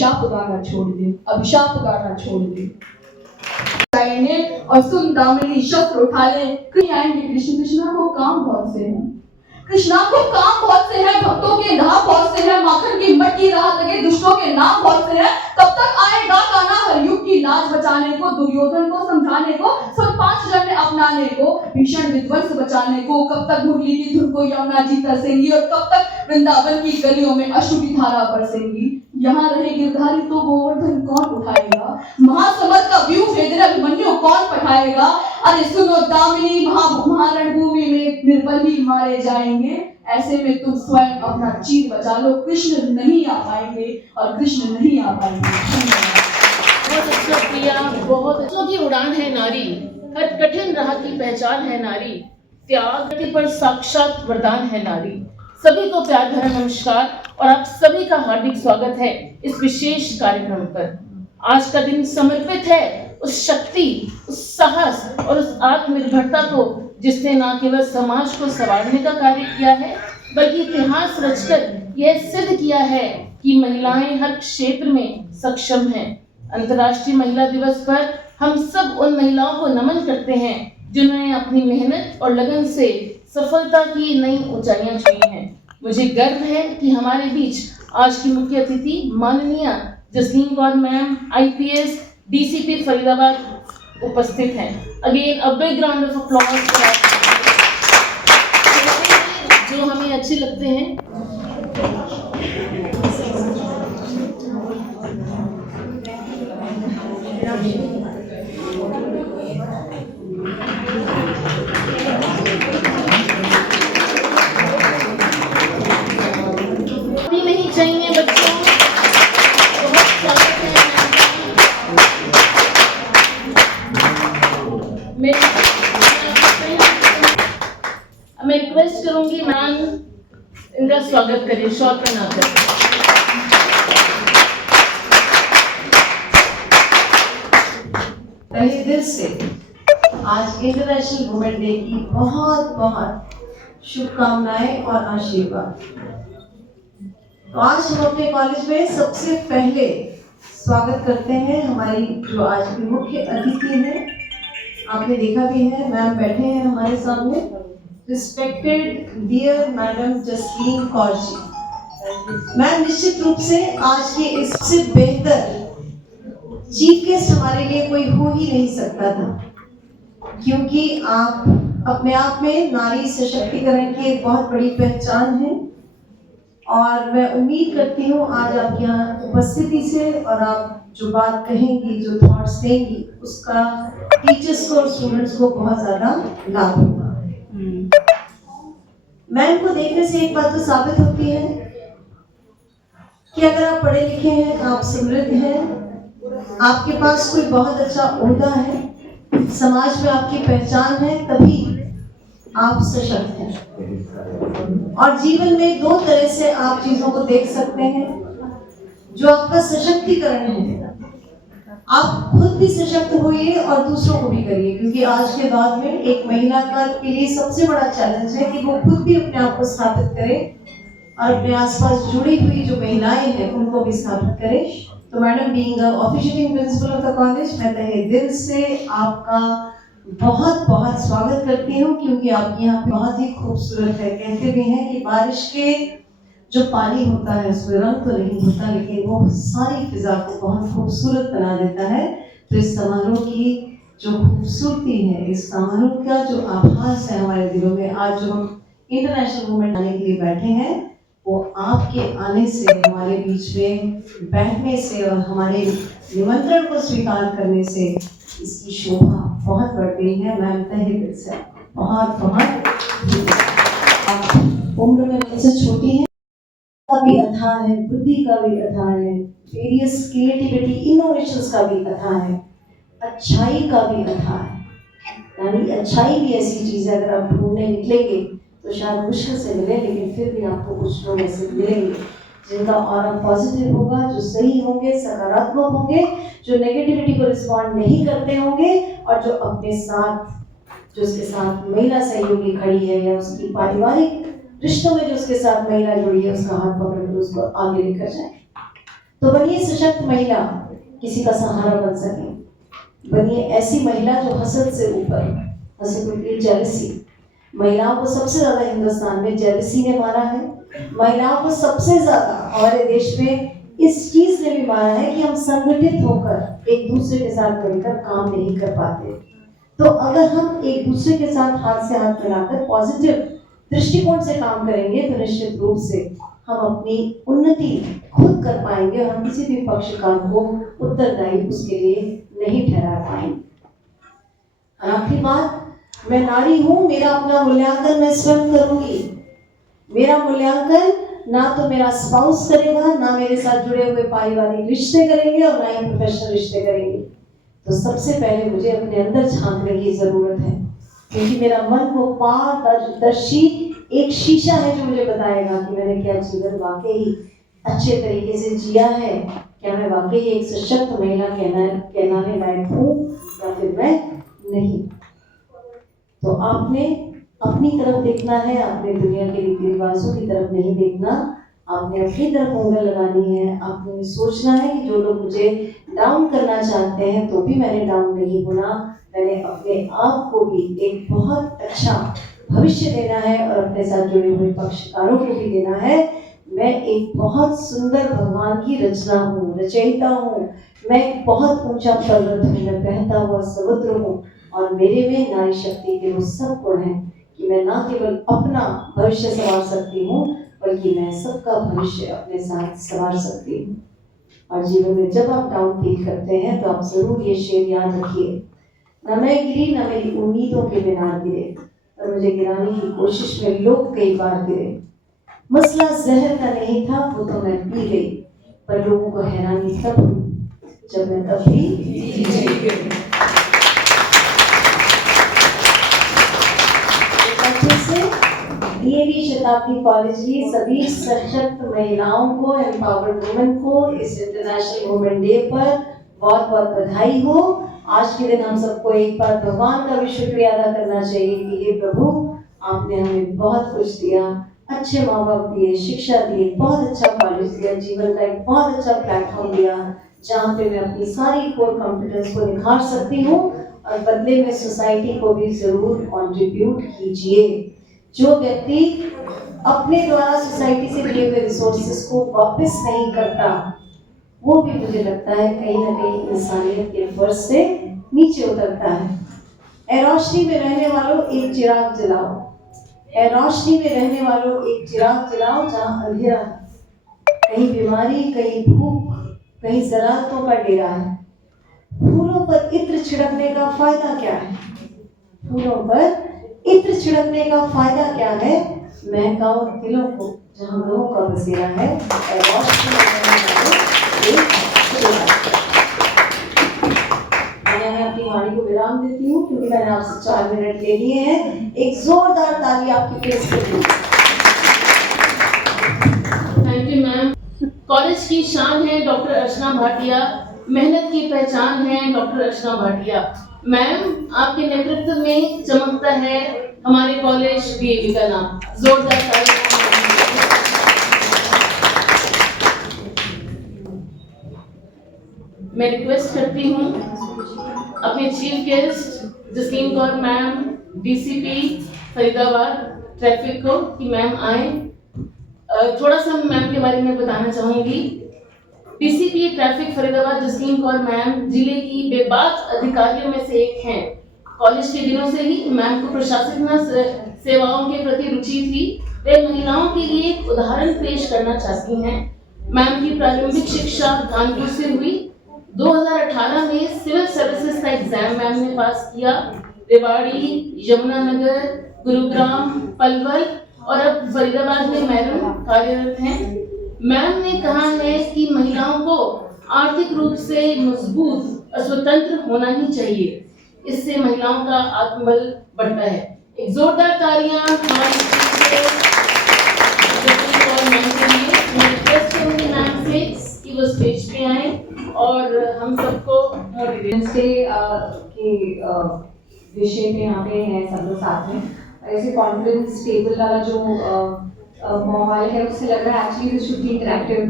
अभिशाप उगाना छोड़ दे, अभिशाप उगाना छोड़ दे। और सुन दामिनी शस्त्र उठा ले। आएंगे कृष्ण, कृष्णा को काम बहुत से हैं, कृष्णा को काम बहुत से हैं, भक्तों के नाम बहुत से हैं, माखन की मट्टी राह लगे दुष्टों के नाम बहुत से हैं। कब तक आएगा कान्हा हर युग की लाज बचाने को, दुर्योधन को समझाने को, सब 5 जन में अपनाने को, भीषण विध्वंस बचाने को। कब तक मुरली की धुन को यमुना जी तरसेंगी और कब तक वृंदावन की गलियों में अश्रु की धारा बरसेंगी। यहाँ रहे गिरधारी तो गोवर्धन कौन उठाएगा, महासमर का व्यू भेदन अभिमन्यु कौन पठाएगा। अरे सुनो दामिनी, महारणभूमि में निर्बली मारे जाएंगे, ऐसे में तुम स्वयं अपना चीर बचा लो, कृष्ण नहीं आ पाएंगे और कृष्ण नहीं आ पाएंगे। बहुत अच्छा प्रिया, बहुत अच्छों की उड़ान है नारी, हर कठिन राह की पहचान है नारी, त्याग पर साक्षात वरदान है नारी। सभी को प्यार भरा नमस्कार और आप सभी का हार्दिक स्वागत है इस विशेष कार्यक्रम पर। आज का दिन समर्पित है उस शक्ति, उस साहस और उस आत्मनिर्भरता को जिसने न केवल समाज को संवारने का कार्य किया है, बल्कि इतिहास रचकर यह सिद्ध किया है कि महिलाएं हर क्षेत्र में सक्षम हैं। अंतर्राष्ट्रीय महिला दिवस पर हम सब उन महिलाओं को नमन करते हैं जिन्होंने अपनी मेहनत और लगन से सफलता की नई ऊंचाइयां छुई हैं। मुझे गर्व है कि हमारे बीच आज की मुख्य अतिथि माननीय Jasleen Kaur ma'am, IPS DCP Faridabad उपस्थित हैं। Again a big round of applause जो हमें अच्छे लगते हैं। नहीं चाहिए बच्चों, बहुत स्वागत है। मैं रिक्वेस्ट करूंगी मैम इनका स्वागत करिए शॉर्ट में ना करें। तहे दिल से आज इंटरनेशनल वुमेन डे की बहुत बहुत शुभकामनाएं और आशीर्वाद। तो आज हम अपने कॉलेज में सबसे पहले स्वागत करते हैं हमारी जो आज की मुख्य अतिथि हैं। आपने देखा भी है, मैम बैठे हैं हमारे सामने। Respected dear madam Jasleen Kaur ji. Ma'am निश्चित रूप से आज के इससे बेहतर चीफ गेस्ट हमारे लिए कोई हो ही नहीं सकता था, क्योंकि आप अपने आप में नारी सशक्तिकरण की एक बहुत बड़ी पहचान है। और मैं उम्मीद करती हूँ आज आपकी यहाँ उपस्थिति से और आप जो बात कहेंगी, जो थॉट्स देंगी, उसका टीचर्स को और स्टूडेंट्स को बहुत ज्यादा लाभ होगा। मैम को देखने से एक बात तो साबित होती है कि अगर आप पढ़े लिखे हैं, आप समृद्ध हैं, आपके पास कोई बहुत अच्छा ओहदा है, समाज में आपकी पहचान है, तभी आप सशक्त हैं। और जीवन में 2 तरह से आप चीजों को देख सकते हैं। जो आपका सशक्तिकरण है, आप खुद भी सशक्त होइए और दूसरों को भी करिए, क्योंकि आज के दौर में एक महिला का के लिए सबसे बड़ा चैलेंज है कि वो खुद भी अपने आप को स्थापित करे और अपने आसपास जुड़ी हुई जो महिलाएं हैं उनको भी स्थापित करे। तो madam, being officiating principle of the college, मैं तहे दिल से आपका बहुत बहुत स्वागत करती हूँ, क्योंकि आपके यहाँ बहुत ही खूबसूरत है। कहते भी हैं कि बारिश के जो पानी होता है उसमें रंग तो नहीं होता, लेकिन वो सारी फिजा को बहुत खूबसूरत बना देता है। तो इस समारोह की जो खूबसूरती है, इस समारोह का जो आभास है हमारे दिलों में, आज जो हम इंटरनेशनल वुमेन आने के लिए बैठे हैं, वो आपके आने से, हमारे बीच में बैठने से और हमारे निमंत्रण को स्वीकार करने से इसकी शोभा बहुत बढ़ गई है। मैम तहे दिल से बहुत बहुत उम्र में मुझसे छोटी है, का भी अथाह है, बुद्धि का भी अथाह है, वेरियस क्रिएटिविटी इनोवेशंस का भी अथाह है, अच्छाई का भी अथाह है। यानी अच्छाई भी ऐसी चीज है, अगर आप ढूंढने निकलेंगे तो शायद मुश्किल से मिले, लेकिन फिर भी आपको कुछ लोग ऐसे मिलेंगे जिनका ऑरा पॉजिटिव होगा, जो सही होंगे, सकारात्मक होंगे, जो नेगेटिविटी को रिस्पॉन्ड नहीं करते होंगे, और जो अपने साथ, जो उसके साथ महिला सहयोगी खड़ी है या उसकी पारिवारिक रिश्तों में जो उसके साथ महिला जुड़ी है, उसका हाथ पकड़ कर उसको आगे लेकर जाए। तो बनिए सशक्त महिला, किसी का सहारा बन सके। बनिए ऐसी महिला जो हसद से ऊपर, हसद होती है जेलसी। महिलाओं को सबसे ज्यादा हिंदुस्तान में जेलसी ने मारा है। महिलाओं को सबसे ज्यादा हमारे देश में इस चीज ने भी मारा है कि हम संगठित होकर एक दूसरे के साथ मिलकर काम नहीं कर पाते। तो अगर हम एक दूसरे के साथ हाथ से हाथ मिलाकर पॉजिटिव दृष्टिकोण से काम करेंगे तो निश्चित रूप से हम अपनी उन्नति खुद कर पाएंगे और हम किसी भी पक्षकार को उत्तरदायी उसके लिए नहीं ठहरा पाएंगे। आखिरी बात, मैं नारी हूं, मेरा अपना मूल्यांकन मैं स्वयं करूंगी। मेरा मूल्यांकन ना तो मेरा स्पाउस करेगा, ना मेरे साथ जुड़े हुए पारिवारिक रिश्ते करेंगे और ना ही प्रोफेशनल रिश्ते करेंगे। तो सबसे पहले मुझे अपने अंदर झांकने की जरूरत है, क्योंकि मेरा मन वो पारदर्शी एक शीशा है जो मुझे बताएगा कि मैंने क्या जीवन वाकई अच्छे तरीके से जिया है, क्या मैं वाकई एक सशक्त महिला कहलाने लायक हूँ या फिर मैं नहीं। तो आपने अपनी तरफ देखना है, आपने दुनिया के रीति रिवाजों की तरफ नहीं देखना, आपने अपनी तरफ उंगल लगानी है। आपने सोचना है कि जो लोग मुझे डाउन करना चाहते हैं तो भी मैंने डाउन नहीं होना, मैंने अपने आप को भी एक बहुत अच्छा भविष्य देना है और अपने साथ जुड़े हुए पक्षकारों को भी देना है। मैं एक बहुत सुंदर भगवान की रचना हूँ, रचयिता हूँ। मैं एक बहुत ऊंचा पर्वत हूँ, मैं बहता हुआ समुद्र हूँ और मेरे में नारी शक्ति के वो सब गुण हैं कि मैं ना केवल अपना भविष्य संवार सकती हूँ बल्कि मैं सबका भविष्य अपने साथ संवार सकती हूँ। और जीवन में जब आप डाउन फील करते हैं तो आप जरूर ये शेर याद रखिए, न मैं गिरी न मेरी उम्मीदों के बिना गिरे, और मुझे गिराने की कोशिश में लोग कई बार गिरे। मसला जहर का नहीं था, वो तो मैं पी गई, पर लोगों को हैरानी तब हुई जब मैं तब भी जी गई। डीएवी शताब्दी कॉलेज की सभी सशक्त महिलाओं को, एम्पावर्ड वुमेन को इस इंटरनेशनल वुमेन डे पर बहुत बहुत बधाई हो। आज के दिन हम सबको एक बार भगवान का भी शुक्रिया अदा करना चाहिए कि हे प्रभु, आपने हमें बहुत कुछ दिया, अच्छे माँ बाप दिए, शिक्षा दी, बहुत अच्छा कॉलेज दिया, जीवन का एक बहुत अच्छा प्लेटफॉर्म दिया जहाँ पे मैं अपनी सारी कोर कॉम्पिटेंस को निखार सकती हूँ और बदले में सोसाइटी को भी जरूर कंट्रीब्यूट कीजिए। जो व्यक्ति अपने द्वारा सोसाइटी से लिए हुए रिसोर्सेज को वापस नहीं करता वो भी मुझे लगता है कहीं ना कहीं इंसानियत के फर्श से नीचे उतरता है। ए रोशनी में रहने वालों एक चिराग जलाओ, ए रोशनी में रहने वालों एक चिराग जलाओ जहाँ अंधेरा है, कहीं बीमारी, कहीं भूख, कहीं ज़राअतों का डेरा है। फूलों पर इत्र छिड़कने का फायदा क्या है? फूलों पर इत्र छिड़कने का फायदा क्या है? महकाओ दिलों को जहाँ लोगों का बसेरा है। मैं अपनी वाणी को विराम देती हूँ क्योंकि मैंने आपसे 4 मिनट ले लिए हैं। एक जोरदार ताली आपकी फेस के लिए। Thank you ma'am. कॉलेज की शान है डॉक्टर अर्चना भाटिया, मेहनत की पहचान है डॉक्टर अर्चना भाटिया। मैम, आपके नेतृत्व में चमकता है हमारे कॉलेज डीएवी का नाम। जोरदार ताली। मैं रिक्वेस्ट करती हूँ अपने chief guest Jasim Kaur ma'am, DCP Faridabad traffic को कि मैम आए। थोड़ा सा मैम के बारे में बताना चाहूंगी। DCP traffic Faridabad Jasim Kaur ma'am जिले की बेबाक अधिकारियों में से एक हैं। कॉलेज के दिनों से ही मैम को प्रशासनिक सेवाओं के प्रति रुचि थी। वे महिलाओं के लिए एक उदाहरण पेश करना चाहती हैं। मैम की प्रारंभिक शिक्षा कानपुर से हुई। 2018 में सिविल सर्विसेज का एग्जाम मैम ने पास किया। रेवाड़ी, यमुनानगर, गुरुग्राम, पलवल और अब फरीदाबाद में मैडम कार्यरत हैं। मैम ने कहा है कि महिलाओं को आर्थिक रूप से मजबूत और स्वतंत्र होना ही चाहिए, इससे महिलाओं का आत्मबल बढ़ता है। एक जोरदार तालियां हमारी मैम के लिए। मैं रिक्वेस्ट करूंगी मैम से कि वो स्टेज पे आए और हम सबको मोटिवेशन के विषय पे यहाँ पे हैं सब लोग साथ में। ऐसे कॉन्फ्रेंस टेबल वाला जो माहौल है उससे लग रहा है actually this should be interactive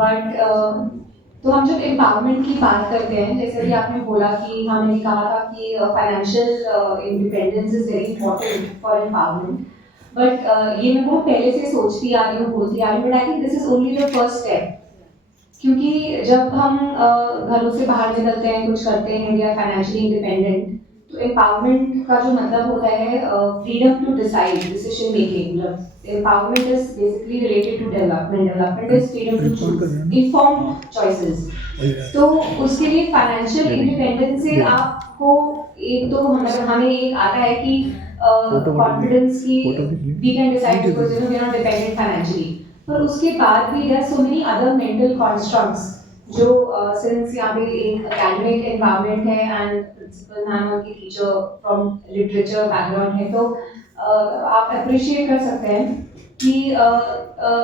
but तो हम जब एम्पावरमेंट की बात करते हैं, जैसे भी आपने बोला कि हमने कहा था कि financial independence is very important for empowerment, but ये मैं बहुत पहले से सोचती आ रही हूँ, बोलती आ रही हूँ, but I think this is only the first step. क्योंकि जब हम घरों से बाहर निकलते हैं, कुछ करते हैं, वी आर फाइनेंशियली इंडिपेंडेंट, तो एम्पावरमेंट का जो मतलब होता है freedom to decide, decision making. Empowerment is basically related to development. Development is freedom to choose informed choices. तो उसके लिए फाइनेंशियल इंडिपेंडेंस से आपको एक तो हमें एक आता है कि कॉन्फिडेंस की we can decide because we are not dependent financially. पर उसके बाद भी there so many other mental constructs जो सिंस यहाँ पे एक एकेडमिक एनवायरनमेंट है एंड प्रिंसिपल मैम और की टीचर फ्रॉम लिटरेचर बैकग्राउंड है, तो आप अप्रिशिएट कर सकते हैं कि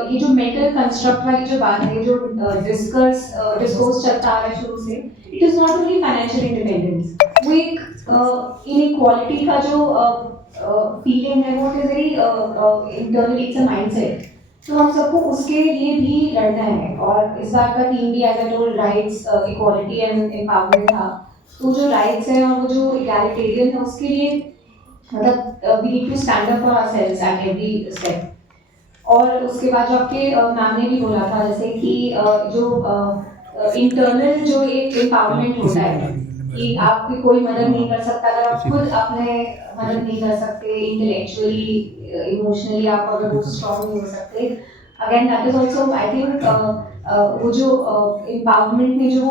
ये जो मेंटल कंस्ट्रक्ट वाली जो बात है, जो डिस्कोर्स चलता आ रहा है शुरू से, it is not only financial independence, वो एक इनइक्वालिटी का जो फीलिंग है, वो is very internally, it's a mindset. तो हम सबको उसके लिए भी लड़ना है। और इस बार का थीम भी as I told rights, equality and empowerment था। तो जो राइट्स है और वो जो इक्वालिटेरियन है, उसके लिए मतलब we need to stand up for ourselves at every step. और उसके बाद जो आपके मैम ने भी बोला था, जैसे कि जो इंटरनल जो एक एम्पावरमेंट होता है कि आपकी कोई मदद नहीं कर सकता अगर आप खुद अपने मदद नहीं कर सकते, इंटेलेक्चुअली, इमोशनली आप अगर वो स्ट्रॉन्ग नहीं हो सकते। Again that is also I think वो जो एम्पावरमेंट में जो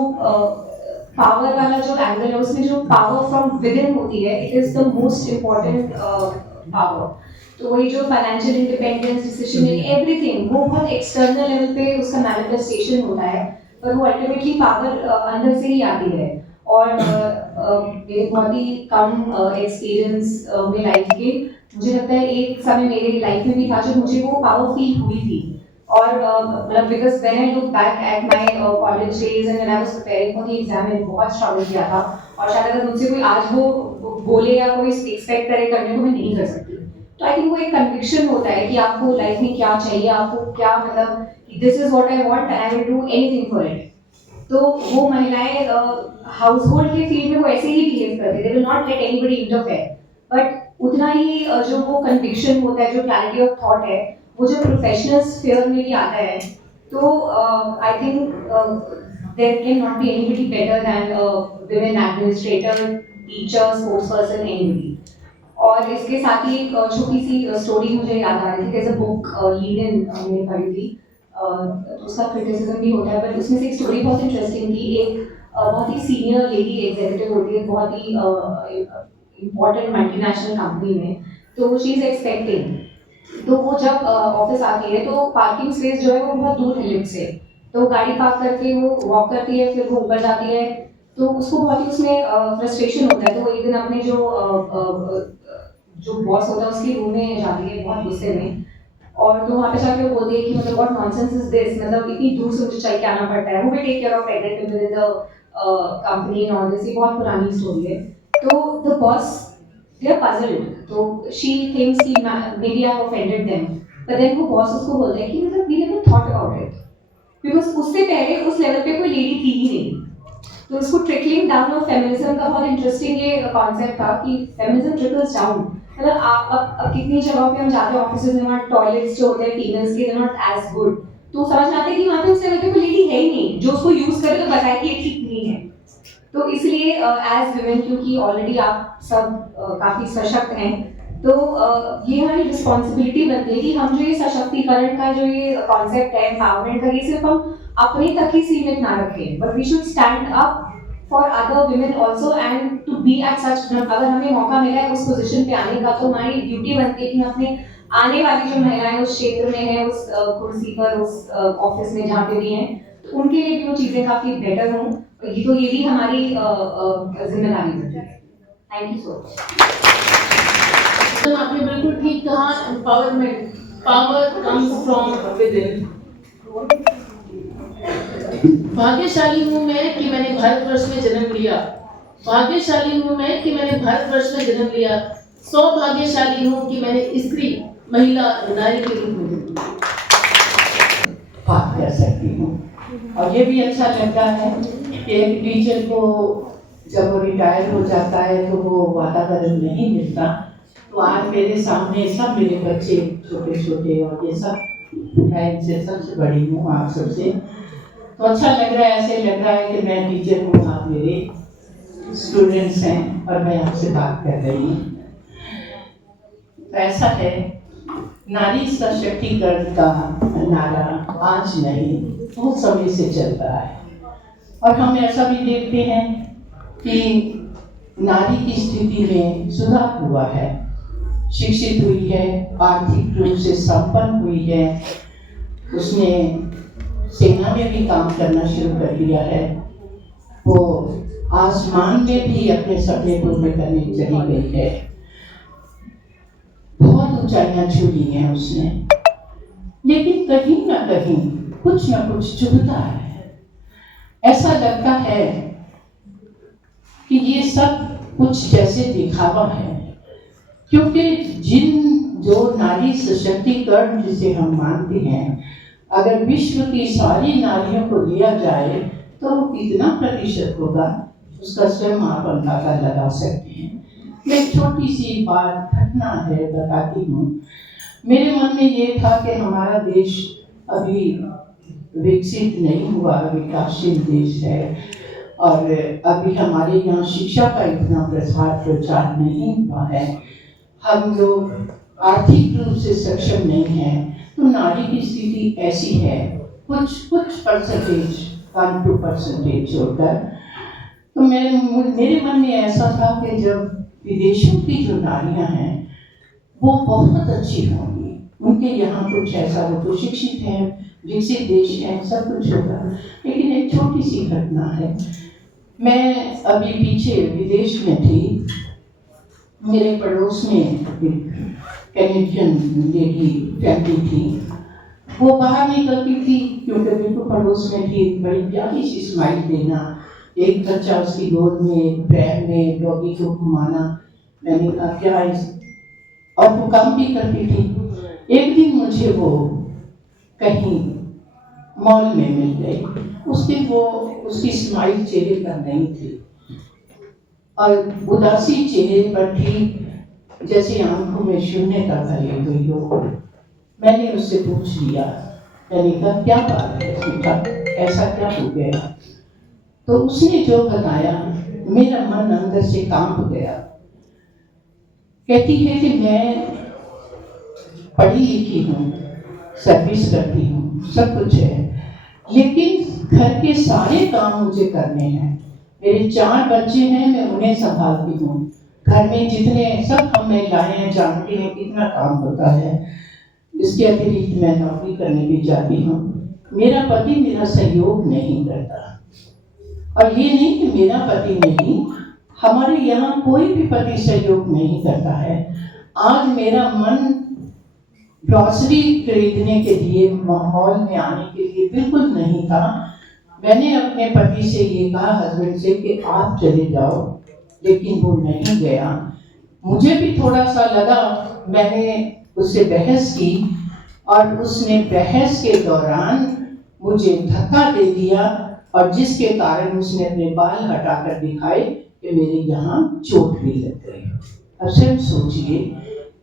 पावर वाला जो एंगल है, उसमें जो पावर फ्रॉम विद इन होती है, it is the most important power. तो वही जो financial independence, decision making, everything, वो बहुत एक्सटर्नल लेवल पे उसका मैनिफेस्टेशन होता है, पर वो अल्टीमेटली पावर अंदर से ही आती है। और मेरे बहुत ही कम एक्सपीरियंस में लाइफ के, मुझे लगता है एक समय मेरे लाइफ में भी था जब मुझे वो पावर फील हुई थी। और मतलब because when I look back at my college days and when I was preparing for the exam, मैंने बहुत स्ट्रगल किया था। और शायद अगर मुझसे कोई आज वो बोले या कोई एक्सपेक्ट करे करने को, मैं नहीं कर सकती। तो आई थिंक वो एक कन्विक्शन होता है कि आपको लाइफ में क्या चाहिए, आपको क्या, मतलब this is what I want and I will do anything for it. तो वो महिलाएं हाउस होल्ड के फील्ड में वो ऐसे ही बिहेव करते, they will not let anybody interfere. But उतना ही जो वो कन्विक्शन होता है, जो क्लैरिटी ऑफ थॉट है, वो जो प्रोफेशनल स्फीयर में भी आता है, तो I think there can not be anybody better than women administrator, teacher, sports person, anybody. और इसके साथ ही एक छोटी सी स्टोरी मुझे याद आ रही थी। जैसे बुक लीनियन मैंने पढ़ी थी, तो उसका क्रिटिसिज्म भी होता है, बट उसमें से एक स्टोरी बहुत इंटरेस्टिंग थी। एक बहुत ही सीनियर लेडी एग्जीक्यूटिव होती है बहुत ही इम्पोर्टेंट मल्टीनेशनल कंपनी में, तो शी इज एक्सपेक्टिंग। तो वो जब ऑफिस आती है तो पार्किंग स्पेस जो है वो बहुत दूर है लिफ्ट से, तो गाड़ी पार्क करके वो वॉक करती है, फिर वो ऊपर जाती है। तो उसको बहुत ही उसमें फ्रस्ट्रेशन होता है। तो वो एक दिन अपने जो बॉस होता है उसके रूम में जाती है बहुत गुस्से में, और तो वहाँ पे जाके वो बोलती है कि मतलब व्हाट नॉनसेंस इज दिस, मतलब इतनी दूर से मुझे चल के आना पड़ता है। वो भी take care of pregnant people in the company and all this. ये बहुत पुरानी स्टोरी है। तो the boss, they are puzzled, so she thinks कि may be I have offended them, but then वो बॉस उसको बोलता है कि मतलब we never thought about it, because उससे पहले उस लेवल पे कोई लेडी थी ही नहीं। तो उसको ट्रिकलिंग डाउन ऑफ फेमिनिज्म का बहुत इंटरेस्टिंग ये कॉन्सेप्ट था कि फेमिनिज्म ट्रिकल्स डाउन। मतलब अब कितनी जगह पे हम जाते हैं ऑफिस में, वहाँ टॉयलेट्स जो होते हैं फीमेल्स के, दे नॉट एज गुड, तो समझ में आता है कि वहाँ पे उस लेवल पे कोई लेडी है ही नहीं जो उसको यूज करे तो बताए कि ये ठीक नहीं है। तो इसलिए एज वुमेन, क्योंकि ऑलरेडी आप सब काफी सशक्त हैं, तो ये हमारी रिस्पॉन्सिबिलिटी बनती है कि हम जो ये सशक्तिकरण का जो ये कॉन्सेप्ट है एम्पावरमेंट का, ये सिर्फ हम अपने तक ही सीमित ना रखें, but we should stand up for other women also and to be at such. अगर हमें मौका मिला है उस पोजिशन पे आने का, तो हमारी ड्यूटी बनती है कि हम अपने आने वाली जो महिलाएं उस क्षेत्र में है, उस कुर्सी पर, उस ऑफिस में जहाँ पे भी हैं, तो उनके लिए भी वो चीज़ें काफ़ी बेटर हों। तो ये भी हमारी जिम्मेदारी बनती है। Thank you so much. आपने बिल्कुल ठीक कहा, empowerment, power comes from with in. भाग्यशाली हूँ मैं कि मैंने भारतवर्ष में जन्म लिया, भाग्यशाली हूँ मैं कि मैंने भारतवर्ष में जन्म लिया, सौभाग्यशाली हूँ कि मैंने स्त्री, महिला, नारी के रूप में जन्म लिया। बात कर सकती हूँ। और ये भी अच्छा लगता है कि एक टीचर को जब वो रिटायर हो जाता है तो वो वातावरण नहीं मिलता। तो आज मेरे सामने सब मेरे बच्चे छोटे छोटे और ये सब, मैं इनसे सबसे बड़ी हूँ आप सबसे, तो अच्छा लग रहा है। ऐसे लग रहा है कि मैं टीचर हूँ, आप मेरे स्टूडेंट्स हैं और मैं आपसे बात कर रही हूँ। तो ऐसा है, नारी सशक्तिकरण का नारा आज नहीं, बहुत समय से चल रहा है। और हम ऐसा भी देखते हैं कि नारी की स्थिति में सुधार हुआ है, शिक्षित हुई है, आर्थिक रूप से संपन्न हुई है, उसने सेना में भी काम करना शुरू कर दिया है, वो आसमान में भी अपने सपने पूरे करने चली गई है, बहुत ऊंचाइयां छू ली हैं उसने। लेकिन कहीं ना कहीं कुछ ना कुछ चुभता है। ऐसा लगता है कि ये सब कुछ जैसे दिखावा है, क्योंकि जो नारी सशक्तिकरण जिसे हम मानते हैं, अगर विश्व की सारी नारियों को लिया जाए तो कितना प्रतिशत होगा, उसका स्वयं आप अंदाजा लगा सकते हैं। मैं एक छोटी सी बात घटना है बताती हूँ। मेरे मन में ये था कि हमारा देश अभी विकसित नहीं हुआ, विकासशील देश है, और अभी हमारे यहाँ शिक्षा का इतना प्रचार नहीं हुआ है, हम लोग आर्थिक रूप से सक्षम नहीं हैं, तो नारी की स्थिति ऐसी है, कुछ परसेंटेज 1-2% छोड़कर। तो मेरे मन में ऐसा था कि जब विदेशों की जो नारियां हैं वो बहुत अच्छी होंगी, उनके यहाँ कुछ ऐसा, वो तो शिक्षित हैं, विकसित देश है, सब कुछ होगा। लेकिन एक छोटी सी घटना है, मैं अभी पीछे विदेश में थी, मेरे पड़ोस में कैनेडियन लेडी फैमिली थी, वो बाहर निकलती थी क्योंकि बिल्कुल पड़ोस में थी, बड़ी प्यारी सी स्माइल देना, एक बच्चा उसकी गोद में, पैर में डॉगी को घुमाना। मैंने कहा क्या इस, और वो काम भी करती थी। एक दिन मुझे वो कहीं मॉल में मिल गई, उस दिन वो उसकी स्माइल चेहरे पर नहीं थी और उदासी चेहरे पर थी, जैसे आंखों में शून्यता भरी हुई हो। मैंने उससे पूछ लिया, मैंने कहा क्या बात है बेटा, ऐसा क्या हो गया? तो उसने जो बताया मेरा मन अंदर से कांप गया। कहती है कि मैं पढ़ी लिखी हूँ, सर्विस करती हूँ, सब कुछ है, लेकिन घर के सारे काम मुझे करने हैं। मेरे 4 बच्चे हैं, मैं उन्हें संभालती हूँ। घर में जितने सब हम महिलाएं हैं, जानते हैं कितना काम होता है। इसके अतिरिक्त मैं नौकरी करने भी जाती हूँ। मेरा पति मेरा सहयोग नहीं करता, और ये नहीं कि मेरा पति नहीं, हमारे यहाँ कोई भी पति सहयोग नहीं करता है। आज मेरा मन ग्रॉसरी खरीदने के लिए मॉल में आने के लिए बिल्कुल नहीं था। मैंने अपने पति से ये कहा, हस्बैंड से, कि आप चले जाओ, लेकिन वो नहीं गया। मुझे भी थोड़ा सा लगा, मैंने उससे बहस की और उसने बहस के दौरान मुझे धक्का दे दिया, और जिसके कारण उसने अपने बाल हटाकर दिखाए कि मेरे यहाँ चोट भी लग गई। अब सिर्फ सोचिए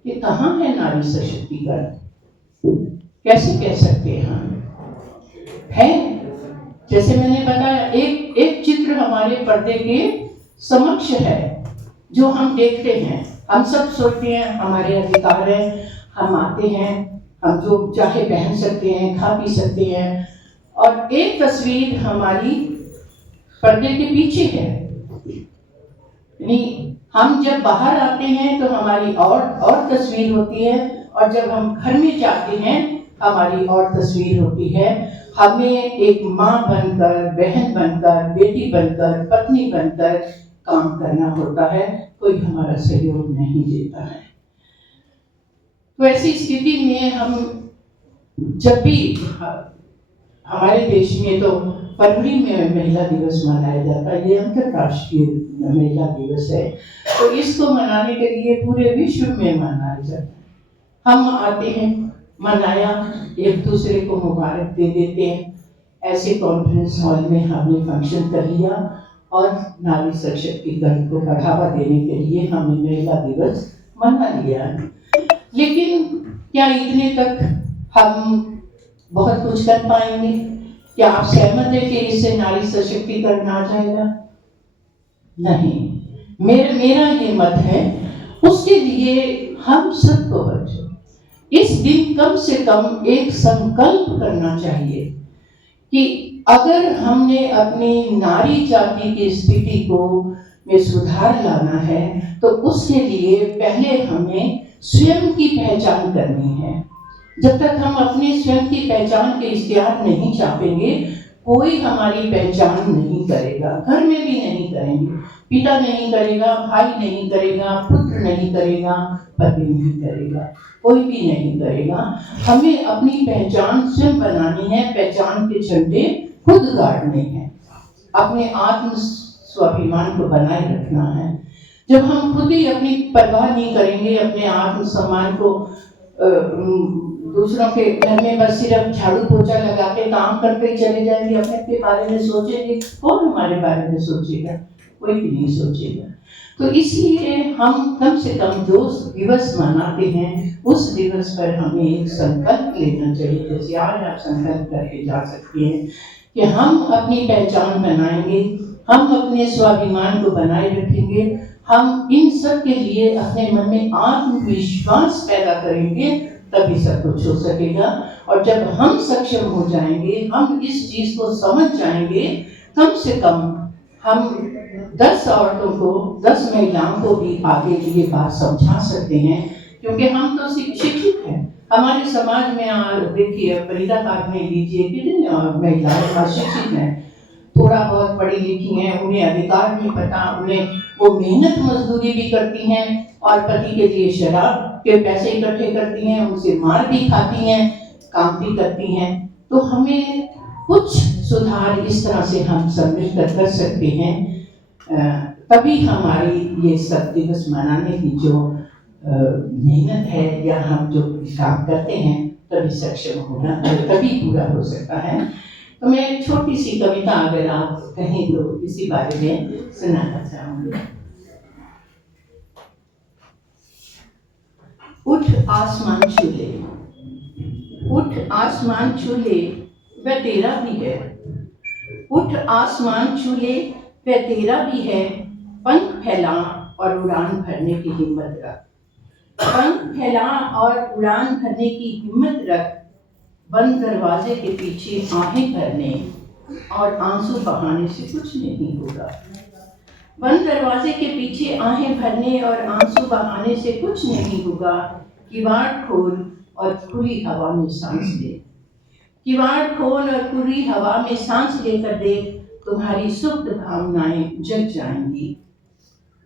कि कहाँ है नारी सशक्तिकरण, कैसे कह सकते हैं हम है? जैसे मैंने बताया, एक चित्र हमारे पर्दे के समक्ष है जो हम देखते हैं। हम सब सोचते हैं हमारे अधिकार है, हम आते हैं, हम जो चाहे पहन सकते हैं, खा पी सकते हैं, और एक तस्वीर हमारी पर्दे के पीछे है। हम जब बाहर आते हैं तो हमारी और तस्वीर होती है, और जब हम घर में जाते हैं हमारी और तस्वीर होती है। हमें एक माँ बनकर, बहन बनकर, बेटी बनकर, पत्नी बनकर काम करना होता है, कोई हमारा सहयोग नहीं देता है। तो ऐसी स्थिति में हम जब भी, हमारे देश में तो फरवरी में महिला दिवस मनाया जाता है, ये अंतर्राष्ट्रीय महिला दिवस है, तो इसको मनाने के लिए पूरे विश्व में मनाया जाता है। हम आते हैं, मनाया, एक दूसरे को मुबारक दे देते हैं, ऐसे कॉन्फ्रेंस हॉल में हमने फंक्शन कर लिया और नारी सशक्तिकरण को बढ़ावा देने के लिए हमने महिला दिवस मना लिया। लेकिन क्या इतने तक हम बहुत कुछ कर पाएंगे? क्या आप सहमत हैं कि इससे नारी सशक्तिकरण आ जाएगा? नहीं, मेरा ये मत है। उसके लिए हम सबको बच्चों इस दिन कम से कम एक संकल्प करना चाहिए कि अगर हमने अपनी नारी जाति की स्थिति को में सुधार लाना है तो उसके लिए पहले हमें स्वयं की पहचान करनी है। जब तक हम अपनी स्वयं की पहचान के इख्तियार नहीं चापेंगे, कोई हमारी पहचान नहीं करेगा, घर में भी नहीं करेंगे, पिता नहीं करेगा, भाई नहीं करेगा, पुत्र नहीं करेगा, पति नहीं करेगा, कोई भी नहीं करेगा। हमें अपनी पहचान स्वयं बनानी है, पहचान के झंडे खुद गाड़ने हैं, अपने आत्म स्वाभिमान को बनाए रखना है। जब हम खुद ही अपनी परवाह नहीं करेंगे, अपने आत्म सम्मान को दूसरों के घर में बस सिर्फ झाड़ू पोछा लगा के काम करते ही चले जाएंगे, अपने बारे में सोचेंगे, कौन हमारे बारे में सोचेगा? कोई भी नहीं सोचेगा। तो इसलिए हम कम से कम जो दिवस मनाते हैं उस दिवस पर हमें एक संकल्प लेना चाहिए, जैसे आज आप संकल्प करके जा सकते हैं कि हम अपनी पहचान बनाएंगे, हम अपने स्वाभिमान को बनाए रखेंगे, हम इन सब के लिए अपने मन में आत्मविश्वास पैदा करेंगे, तभी सब कुछ हो सकेगा। और जब हम सक्षम हो जाएंगे, हम इस चीज को समझ जाएंगे, कम से कम हम 10 औरतों को, 10 महिलाओं को भी आगे ये बात समझा सकते हैं, क्योंकि हम तो शिक्षित हैं। हमारे समाज में देखिए, फरीदाबाद में लीजिए, कितनी महिलाएं अशिक्षित हैं, थोड़ा बहुत पढ़ी लिखी हैं, उन्हें अधिकार नहीं पता, उन्हें वो मेहनत मजदूरी भी करती हैं और पति के लिए शराब के पैसे इकट्ठे करती हैं, उनसे मार भी खाती हैं, काम भी करती हैं। तो हमें कुछ सुधार इस तरह से हम सब मिलकर कर सकते हैं, तभी हमारी ये सब दिवस मनाने की जो मेहनत है या हम जो काम करते हैं तभी सक्षम होना, तभी पूरा हो सकता है। तो मैं एक छोटी सी कविता अगर आप कहें तो इसी बारे में सुनाना चाहूँगी। उठ आसमान छू ले, उठ आसमान छू ले, वह तेरा भी है। उठ आसमान छू ले, वह तेरा भी है। पंख फैला और उड़ान भरने की हिम्मत रख, पंख फैला और उड़ान भरने की हिम्मत रख। बंद दरवाजे के पीछे आहें भरने और आंसू बहाने से कुछ नहीं होगा। बंद दरवाजे के पीछे आहें भरने और आंसू बहाने से कुछ नहीं होगा। किवाड़ खोल और खुली हवा में सांस ले, किवाड़ खोल और खुली हवा में सांस लेकर देख, तुम्हारी सुप्त भावनाएं जग जाएंगी,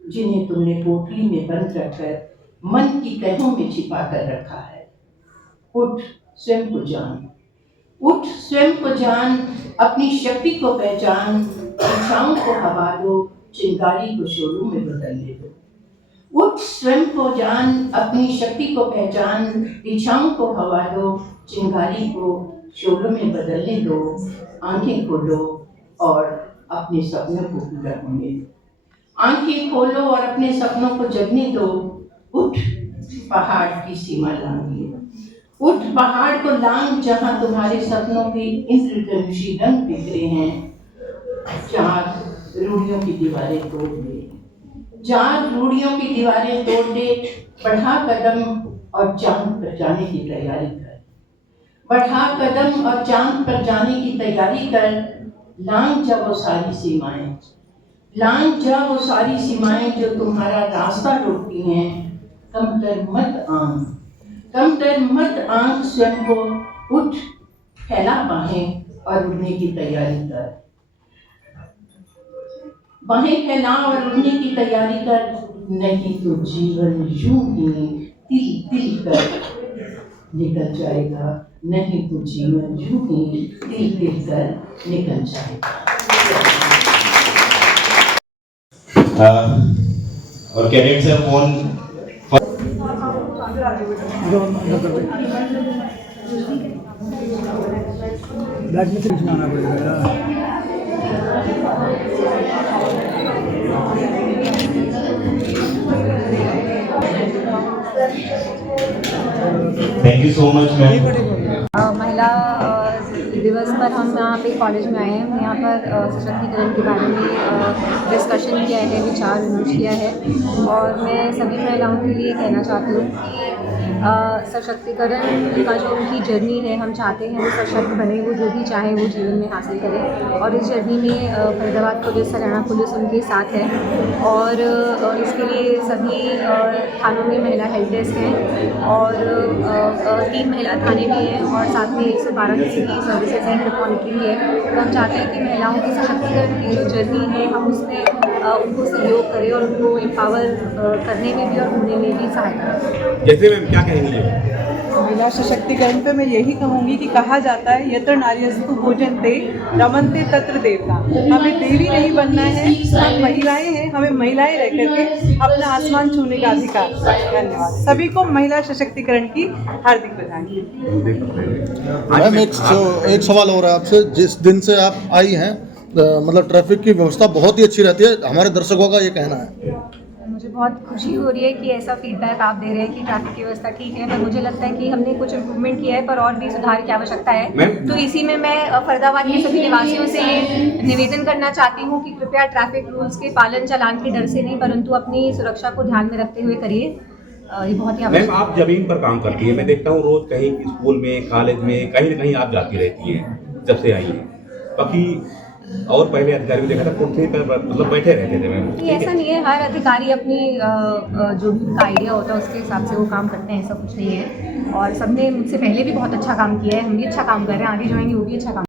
जिन्हें तुमने पोटली में बंद रखकर मन की तहों में छिपा कर रखा है। उठ स्वयं को जान, उठ स्वयं को जान, अपनी शक्ति को पहचान, इच्छाओं को हवा दो, चिंगारी को शोलों में बदल ले दो। उठ स्वयं को जान, अपनी शक्ति को पहचान, इच्छाओं को हवा दो, चिंगारी को शोलों में बदलने दो। आंखें खोलो और अपने सपनों को पूरा होने दो, आंखें खोलो और अपने सपनों को जगने दो। उठ पहाड़ की सीमा लांघिए, उठ पहाड़ को लांघ, जहां तुम्हारे सपनों के इंद्रधनुषी रंग बिखरे हैं। चार रूढ़ियों की दीवारें तोड़ दे, चार रूढ़ियों की दीवारें तोड़ दे। बढ़ा कदम और चांद पर जाने की तैयारी कर, बढ़ा कदम और चांद पर जाने की तैयारी कर। लांघ जा वो सारी सीमाएं, लांघ जा वो सारी सीमाएं जो तुम्हारा रास्ता रोकती हैं। कमतर मत आंक, कमतर मत आंक स्वयं को। उठ फैला बाहें और उड़ने की तैयारी कर, बाहें फैला और उड़ने की तैयारी कर। नहीं तो जीवन यूं ही तिल तिल कर निकल जाएगा, नहीं तो जीवन यूं ही तिल तिल कर निकल जाएगा। और कैडेट्स have won ब्लैक में से खिंचवाना पड़ेगा। Thank you so much, ma'am. महिला दिवस पर हम यहाँ पे कॉलेज में आए हैं। हम यहाँ पर सशक्तिकरण के बारे में डिस्कशन किया है, विचार विमर्श किया है और मैं सभी महिलाओं के लिए कहना चाहती हूँ कि सशक्तिकरण का जो उनकी जर्नी है, हम चाहते हैं वो सशक्त बने, वो जो भी चाहे वो जीवन में हासिल करें और इस जर्नी में फरीदाबाद पुलिस, हरियाणा पुलिस उनके साथ है और इसके लिए सभी थानों में महिला हेल्प डेस्क हैं और 3 महिला थाने भी हैं और साथ में 112 की सर्विसेज हैं, मॉनिटरिंग है। तो हम चाहते हैं कि महिलाओं के सशक्तिकरण की जो जर्नी है हम उसमें उनको सहयोग करें और उनको एम्पावर करने में भी और होने में भी सहायता करें। जैसे मैम क्या कहेंगे? महिला सशक्तिकरण पे मैं यही कहूँगी कि कहा जाता है यत्र नार्यस्तु भोजन्ते रमन्ते तत्र देवता। हमें देवी नहीं बनना है, हम महिलाएं हैं, हमें महिलाएं रह करके अपना आसमान छूने का अधिकार। धन्यवाद। सभी को महिला सशक्तिकरण की हार्दिक बधाई। मैम एक सवाल हो रहा है आपसे। जिस दिन से आप आई हैं मतलब ट्रैफिक की व्यवस्था बहुत ही अच्छी रहती है, हमारे दर्शकों का ये कहना है। मुझे बहुत खुशी हो रही है कि ऐसा फीडबैक आप दे रहे हैं कि ट्रैफिक की व्यवस्था ठीक है, पर मुझे लगता है कि हमने कुछ इम्प्रूवमेंट किया है पर और भी सुधार की आवश्यकता है। तो इसी में मैं फरीदाबाद के सभी निवासियों से ये निवेदन करना चाहती हूँ कि कृपया ट्रैफिक रूल्स के पालन चालान के डर से नहीं परंतु अपनी सुरक्षा को ध्यान में रखते हुए करिए। ये बहुत ही आवश्यक है। मैम, आप जमीन पर काम करती है, मैं देखता हूँ रोज कहीं स्कूल में, कॉलेज में, कहीं न कहीं आप जाती रहती हैं जब से आई हैं। बाकी और पहले अधिकारी भी देखा था कुर्सी पर मतलब बैठे रहते थे मैम। ऐसा नहीं है, हर अधिकारी अपनी जो भी उनका आइडिया होता है उसके हिसाब से वो काम करते हैं, ऐसा कुछ नहीं है। और सबने मुझसे पहले भी बहुत अच्छा काम किया है, हम भी अच्छा काम कर रहे हैं, आगे जो आएंगे वो भी अच्छा काम